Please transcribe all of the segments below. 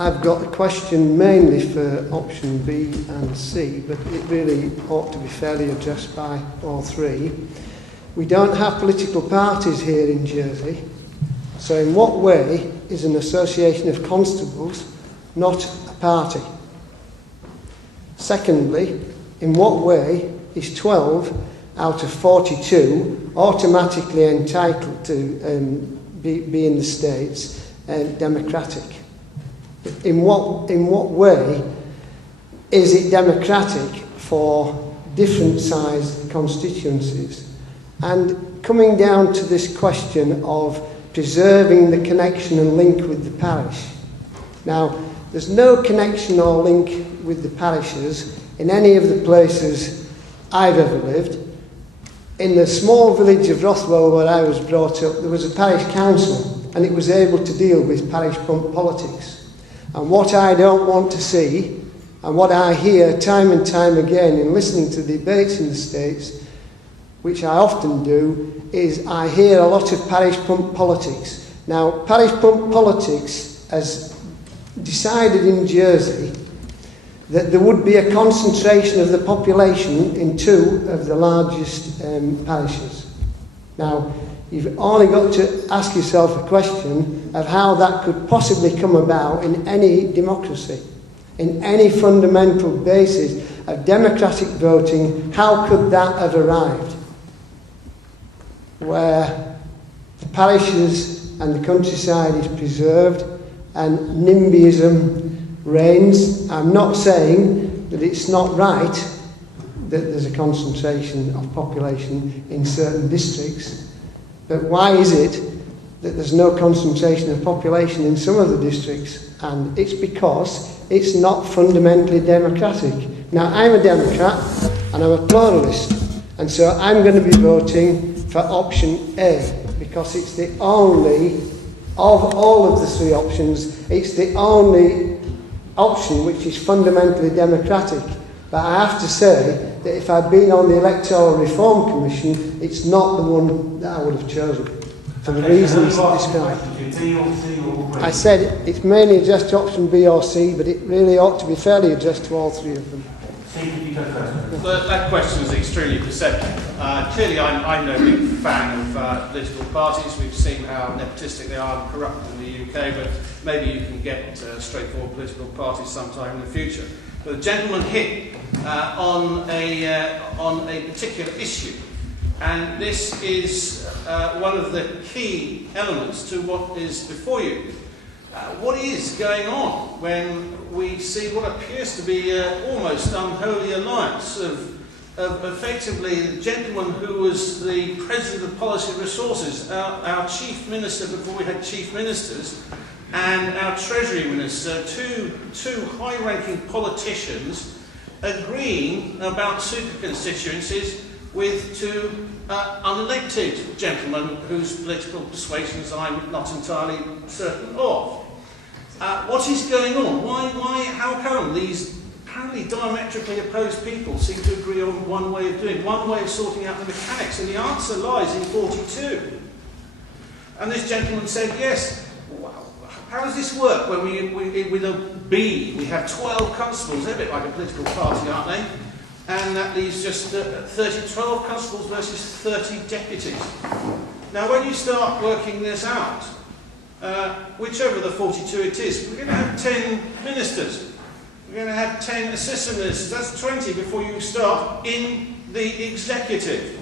I've got a question mainly for option B and C, but it really ought to be fairly addressed by all three. We don't have political parties here in Jersey, so in what way is an association of constables not a party? Secondly, in what way is 12 out of 42 automatically entitled to be in the States democratic? In what way is it democratic for different sized constituencies? And coming down to this question of preserving the connection and link with the parish. Now, there's no connection or link with the parishes in any of the places I've ever lived. In the small village of Rothwell where I was brought up, there was a parish council and it was able to deal with parish politics. And what I don't want to see, and what I hear time and time again in listening to debates in the States, which I often do, is I hear a lot of parish pump politics. Now, parish pump politics has decided in Jersey that there would be a concentration of the population in two of the largest parishes. Now, you've only got to ask yourself a question of how that could possibly come about in any democracy, in any fundamental basis of democratic voting. How could that have arrived? Where the parishes and the countryside is preserved and NIMBYism reigns. I'm not saying that it's not right that there's a concentration of population in certain districts, but why is it that there's no concentration of population in some of the districts? And it's because it's not fundamentally democratic. Now, I'm a Democrat and I'm a pluralist, and so I'm going to be voting for option A because it's the only, of all of the three options, it's the only option which is fundamentally democratic. But I have to say that if I'd been on the Electoral Reform Commission, it's not the one that I would have chosen, for the reasons described. I said it's mainly addressed to option B or C, but it really ought to be fairly addressed to all three of them. Well, that question is extremely perceptive. Clearly, I'm no big fan of political parties. We've seen how nepotistic they are and corrupt in the UK, but maybe you can get straightforward political parties sometime in the future. But the gentleman hit on a particular issue, and this is one of the key elements to what is before you. What is going on when we see what appears to be almost unholy alliance of effectively the gentleman who was the president of Policy Resources, our chief minister before we had chief ministers, and our treasury minister, two high-ranking politicians agreeing about super constituencies with two unelected gentlemen whose political persuasions I'm not entirely certain of. What is going on? Why, how come these apparently diametrically opposed people seem to agree on one way of doing, one way of sorting out the mechanics? And the answer lies in 42. And this gentleman said, yes, how does this work when we with a B, we have 12 constables? They're a bit like a political party, aren't they? And that leaves just 12 constables versus 30 deputies. Now, when you start working this out, whichever of the 42 it is, we're going to have 10 ministers. We're going to have 10 assistant ministers. That's 20 before you start in the executive.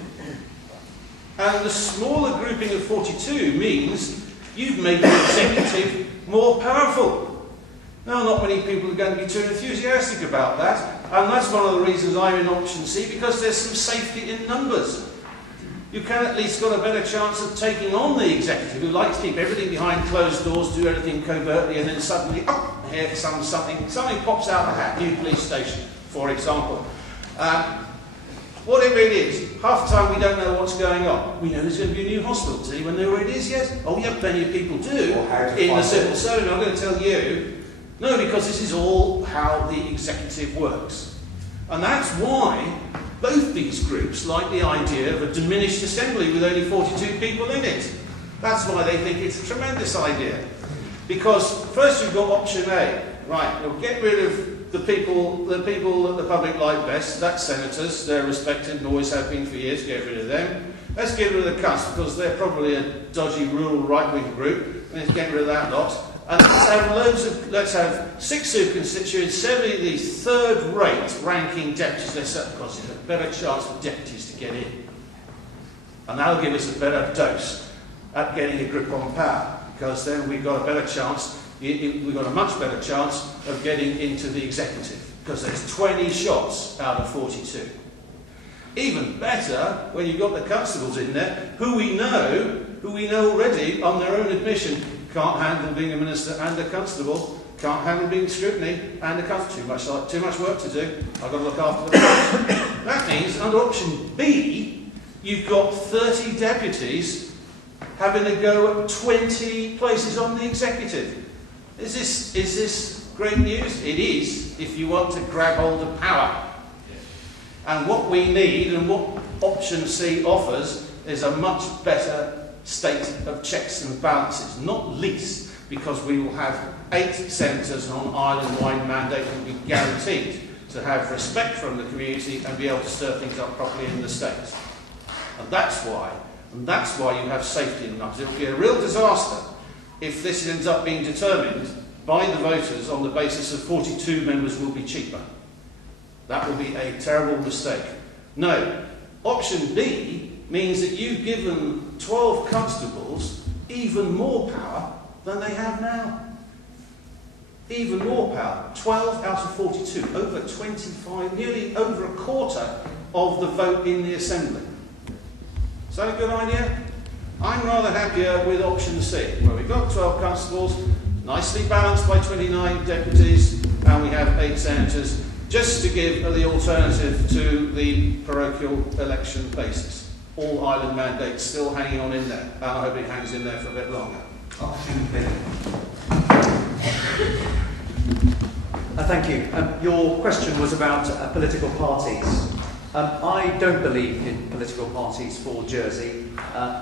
And the smaller grouping of 42 means you've made the executive more powerful. Now, not many people are going to be too enthusiastic about that. And that's one of the reasons I'm in option C, because there's some safety in numbers. You can at least got a better chance of taking on the executive, who likes to keep everything behind closed doors, do everything covertly, and then suddenly, here something pops out of the hat. New police station, for example. What it really is, half the time we don't know what's going on. We know there's going to be a new hospital. Does anyone know where it is yet? Oh, yeah, plenty of people do. In the civil service, I'm going to tell you, no, because this is all how the executive works. And that's why both these groups like the idea of a diminished assembly with only 42 people in it. That's why they think it's a tremendous idea. Because first you've got option A, right, you'll get rid of the people that the public like best, that's senators, they're respected and always have been for years, get rid of them. Let's get rid of the cunts because they're probably a dodgy rural right-wing group, and let's get rid of that lot. And let's have 6 super constituents, 7 of these third-rate ranking deputies, because there's a better chance for deputies to get in. And that'll give us a better dose at getting a grip on power, because then we've got a better chance, we've got a much better chance of getting into the executive, because there's 20 shots out of 42. Even better when you've got the constables in there, who we know already on their own admission can't handle being a minister and a constable, can't handle being scrutiny and a constable. Too much work to do. I've got to look after the police. That means under option B, you've got 30 deputies having a go at 20 places on the executive. Is this great news? It is, if you want to grab hold of power. And what we need and what option C offers is a much better state of checks and balances, not least because we will have 8 senators on island-wide mandate that will be guaranteed to have respect from the community and be able to stir things up properly in the states. And that's why you have safety in numbers. It will be a real disaster if this ends up being determined by the voters on the basis of 42 members will be cheaper. That will be a terrible mistake. No, option B means that you've given 12 constables even more power than they have now. Even more power. 12 out of 42, over 25, nearly over a quarter of the vote in the Assembly. Is that a good idea? I'm rather happier with option C, where we've got 12 constables, nicely balanced by 29 deputies, and we have 8 senators, just to give the alternative to the parochial election basis. All island mandates still hanging on in there, and I hope it hangs in there for a bit longer. Option B. Thank you. Your question was about political parties. I don't believe in political parties for Jersey,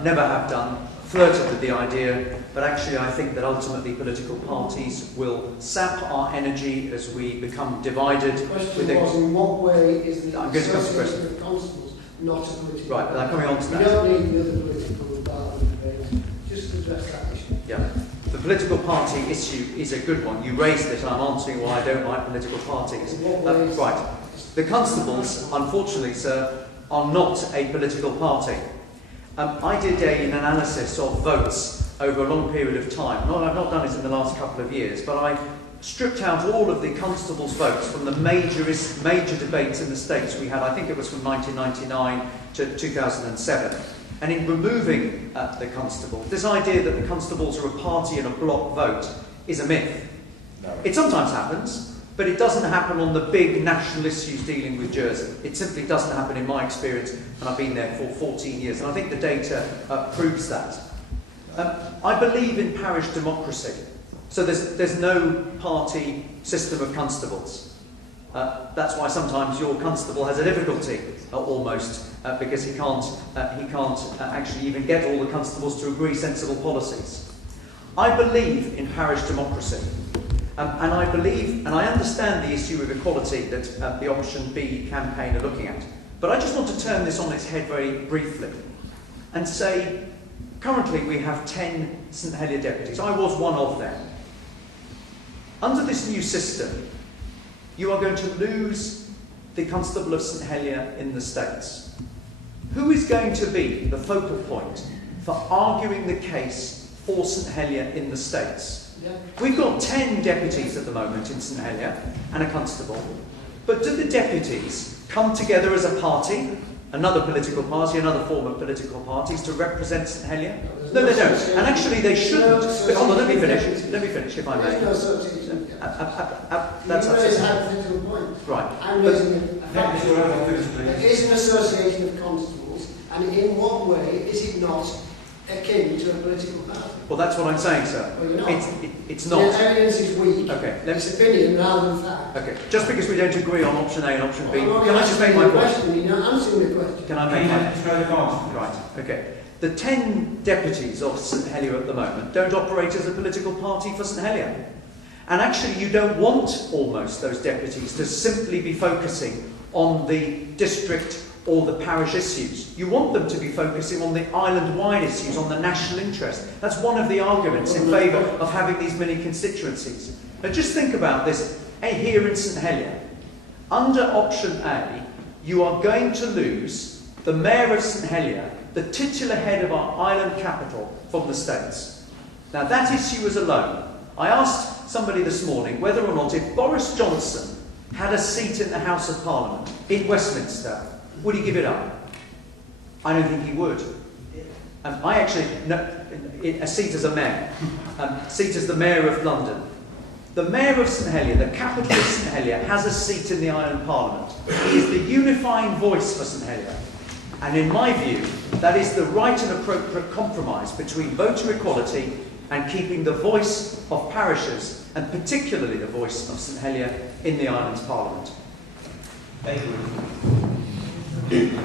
never have done, flirted with the idea, but actually I think that ultimately political parties will sap our energy as we become divided. The question was, in what way is the Association of Constables not a political Right, but I'm coming on to that. We don't need another political party. Just address that issue. Yeah. The political party issue is a good one. You raised it, and I'm answering why I don't like political parties. Right. The Constables, unfortunately, sir, are not a political party. I did an analysis of votes over a long period of time. I've not done it in the last couple of years, but I stripped out all of the Constables' votes from the major debates in the States we had. I think it was from 1999 to 2007. And in removing the Constable, this idea that the Constables are a party and a block vote is a myth. No. It sometimes happens, but it doesn't happen on the big national issues dealing with Jersey. It simply doesn't happen in my experience, and I've been there for 14 years, and I think the data proves that. I believe in parish democracy, so there's no party system of constables. That's why sometimes your constable has a difficulty, almost, because he can't actually even get all the constables to agree sensible policies. I believe in parish democracy. And I believe, and I understand the issue of equality that the Option B campaign are looking at. But I just want to turn this on its head very briefly and say, currently we have 10 St Helier deputies. I was one of them. Under this new system, you are going to lose the Constable of St Helier in the States. Who is going to be the focal point for arguing the case for St Helier in the States? We've got 10 deputies at the moment in St Helier and a constable, but do the deputies come together as a party, another political party, another form of political parties to represent St Helier? No, they don't. And actually they shouldn't. But hold on, let me finish if I may. There's no association. That's a hypothetical point. Right. I'm raising a fact. It is an association of constables, and in what way is it not akin to a political party? Well, that's what I'm saying, sir. Well, you're not. It's not. The evidence is weak. Okay. It's opinion rather than fact. Okay. Just because we don't agree on option A and option B, Well, can I just make my point? You're not answering the question. Can I make my point? Right. Okay. The 10 deputies of St Helier at the moment don't operate as a political party for St Helier. And actually you don't want almost those deputies to simply be focusing on the district or the parish issues. You want them to be focusing on the island-wide issues, on the national interest. That's one of the arguments in favour of having these mini constituencies. Now just think about this here in St Helier. Under option A, you are going to lose the Mayor of St Helier, the titular head of our island capital, from the States. Now that issue is alone. I asked somebody this morning whether or not if Boris Johnson had a seat in the House of Parliament in Westminster, would he give it up? I don't think he would. I actually, no, a seat as a mayor, seat as the Mayor of London. The Mayor of St Helier, the capital of St Helier, has a seat in the Island Parliament. He is the unifying voice for St Helier. And in my view, that is the right and appropriate compromise between voter equality and keeping the voice of parishes, and particularly the voice of St Helier, in the Islands Parliament. Thank you.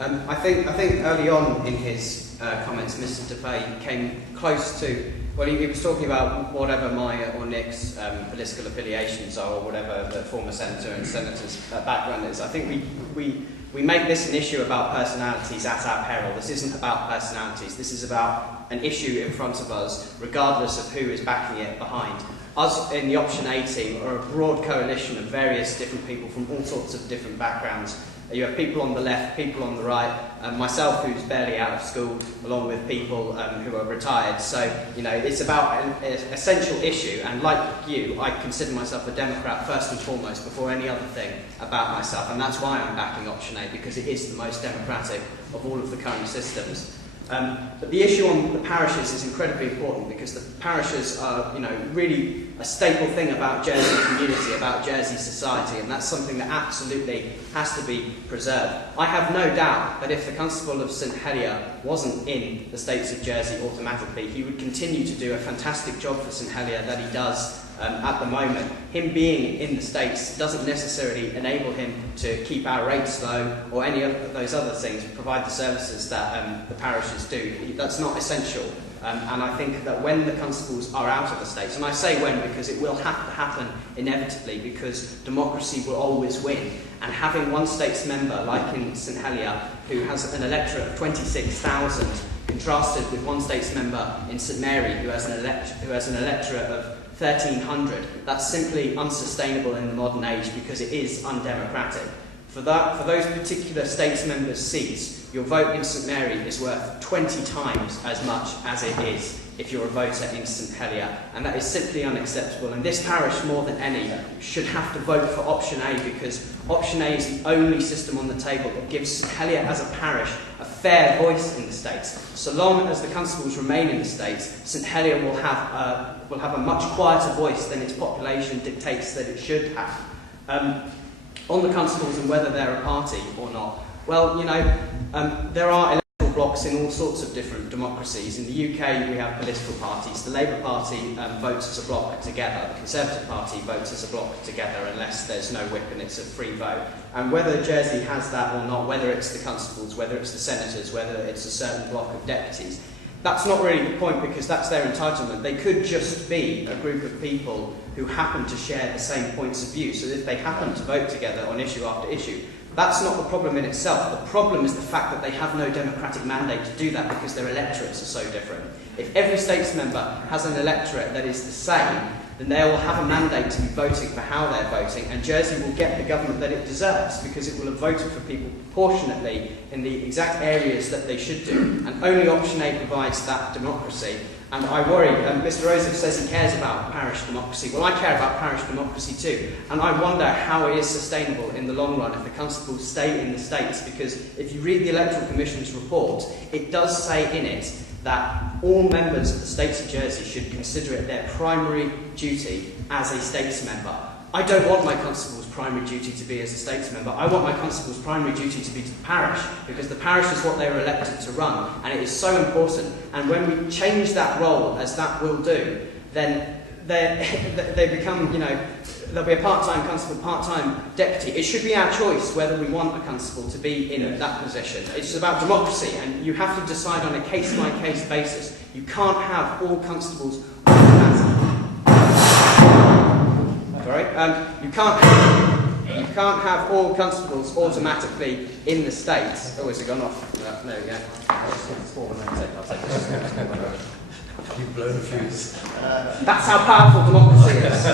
I think early on in his comments, Mr. Debay came close to, well, he was talking about whatever my or Nick's political affiliations are, or whatever the former senator and senator's background is. I think we make this an issue about personalities at our peril. This isn't about personalities. This is about an issue in front of us, regardless of who is backing it behind. Us in the Option A team are a broad coalition of various different people from all sorts of different backgrounds. You have people on the left, people on the right, myself who's barely out of school, along with people who are retired. So, you know, it's about an essential issue, and like you, I consider myself a Democrat first and foremost before any other thing about myself, and that's why I'm backing Option A, because it is the most democratic of all of the current systems. But the issue on the parishes is incredibly important, because the parishes are, you know, really a staple thing about Jersey community, about Jersey society, and that's something that absolutely has to be preserved. I have no doubt that if the Constable of St Helier wasn't in the States of Jersey automatically, he would continue to do a fantastic job for St Helier that he does at the moment. Him being in the States doesn't necessarily enable him to keep our rates low or any of those other things, provide the services that the parishes do. That's not essential. And I think that when the constables are out of the States, and I say when because it will have to happen inevitably, because democracy will always win, and having one States member, like in St Helier, who has an electorate of 26,000, contrasted with one States member in St Mary, who has an electorate of 1,300, that's simply unsustainable in the modern age, because it is undemocratic. For those particular States members' seats, your vote in St Mary is worth 20 times as much as it is if you're a voter in St Helier, and that is simply unacceptable. And this parish, more than any, should have to vote for Option A, because Option A is the only system on the table that gives St Helier as a parish a fair voice in the States. So long as the constables remain in the States, St Helier will have a much quieter voice than its population dictates that it should have. On the constables and whether they're a party or not, well, you know, there are electoral blocs in all sorts of different democracies. In the UK, we have political parties. The Labour Party votes as a bloc together. The Conservative Party votes as a bloc together, unless there's no whip and it's a free vote. And whether Jersey has that or not, whether it's the constables, whether it's the senators, whether it's a certain block of deputies, that's not really the point, because that's their entitlement. They could just be a group of people who happen to share the same points of view. So if they happen to vote together on issue after issue, that's not the problem in itself. The problem is the fact that they have no democratic mandate to do that, because their electorates are so different. If every States member has an electorate that is the same, then they will have a mandate to be voting for how they're voting, and Jersey will get the government that it deserves, because it will have voted for people proportionately in the exact areas that they should do. And only Option A provides that democracy. And I worry, Mr. Rosef says he cares about parish democracy. Well, I care about parish democracy too. And I wonder how it is sustainable in the long run if the constables stay in the States, because if you read the Electoral Commission's report, it does say in it that all members of the States of Jersey should consider it their primary duty as a States member. I don't want my constable's primary duty to be as a States member. I want my constable's primary duty to be to the parish, because the parish is what they were elected to run, and it is so important. And when we change that role, as that will do, then they become, you know, there'll be a part-time constable, part-time deputy. It should be our choice whether we want a constable to be in that position. It's about democracy, and you have to decide on a case-by-case basis. You can't have all constables you can't have all constables automatically in the States. Oh, has it gone off? There we go. You've blown a fuse. That's how powerful democracy is.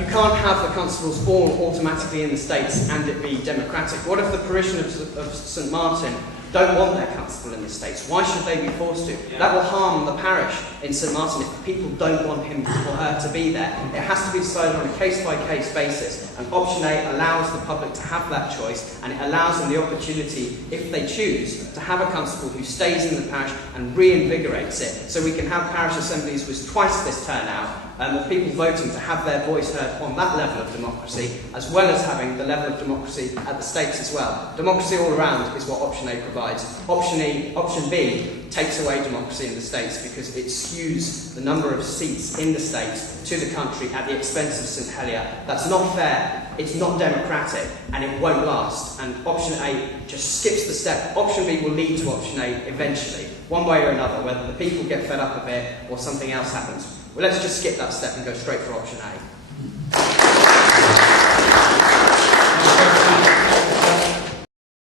You can't have the constables all automatically in the States and it be democratic. What if the parishioners of St Martin don't want their constable in the States? Why should they be forced to? That will harm the parish in St Martin if the people don't want him or her to be there. It has to be decided on a case-by-case basis, and option A allows the public to have that choice, and it allows them the opportunity, if they choose, to have a constable who stays in the parish and reinvigorates it, so we can have parish assemblies with twice this turnout, of people voting to have their voice heard on that level of democracy, as well as having the level of democracy at the States as well. Democracy all around is what option A provides. Option B takes away democracy in the States because it skews the number of seats in the States to the country at the expense of St Helier. That's not fair, it's not democratic, and it won't last. And option A just skips the step. Option B will lead to option A eventually, one way or another, whether the people get fed up of it or something else happens. Well, let's just skip that step and go straight for option A.